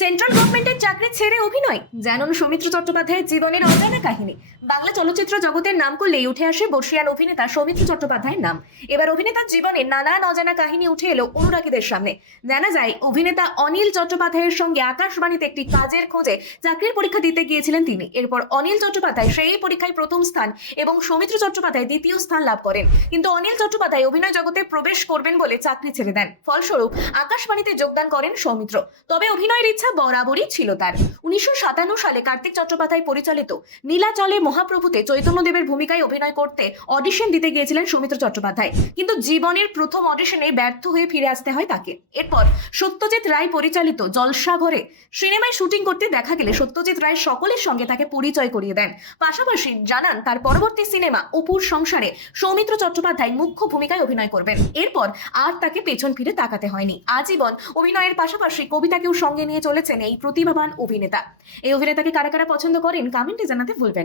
Central গভর্নমেন্টের চাকরি ছেড়ে অভিনয় জানুন সৌমিত্র চট্টোপাধ্যায়ের জীবনের অজানা কাহিনী। বাংলা চলচ্চিত্র জগতের নাম করলেই উঠে আসে বর্ষিয়ান অভিনেতা সৌমিত্র চট্টোপাধ্যায়ের নাম। এবার অভিনেতার জীবনের নানান অজানা কাহিনী উঠে এলো অনুরাগীদের সামনে। জানা যায় অভিনেতা অনিল চট্টোপাধ্যায়ের সঙ্গে আকাশবাণীতে একটি কাজের খোঁজে চাকরির পরীক্ষা দিতে গিয়েছিলেন তিনি। এরপর অনিল চট্টোপাধ্যায় সেই পরীক্ষায় প্রথম স্থান এবং সৌমিত্র চট্টোপাধ্যায় দ্বিতীয় স্থান লাভ করেন। কিন্তু অনিল চট্টোপাধ্যায় অভিনয় জগতে প্রবেশ করবেন বলে চাকরি ছেড়ে দেন। ফলস্বরূপ আকাশবাণীতে যোগদান করেন সৌমিত্র। তবে অভিনয়ের ইচ্ছা বরাবরই ছিল তার। 1957 সালে কার্তিক চট্টোপাধ্যায় পরিচালিত নীলাচলে মহাপ্রভুতে চৈতন্যদেবের ভূমিকায় অভিনয় করতে অডিশন দিতে গিয়েছিলেন সৌমিত্র চট্টোপাধ্যায়, কিন্তু জীবনের প্রথম অডিশনে ব্যর্থ হয়ে ফিরে আসতে হয় তাকে। এরপর সত্যজিৎ রায় পরিচালিত জলসাঘরে সিনেমায় শুটিং করতে দেখা গেলে সত্যজিৎ রায় সকলের সঙ্গে তাকে পরিচয় করিয়ে দেন। পাশাপাশি জানান তার পরবর্তী সিনেমা অপুর সংসারে সৌমিত্র চট্টোপাধ্যায় মুখ্য ভূমিকায় অভিনয় করবেন। এরপর আর তাকে পেছন ফিরে তাকাতে হয়নি। আজীবন অভিনয়ের পাশাপাশি কবিতাকেও সঙ্গে নিয়ে চলেছেন এই প্রতিভাবান অভিনেতা। এই অভিনেতাকে কারা কারা পছন্দ করেন কমেন্টে জানাতে ভুলবেন না।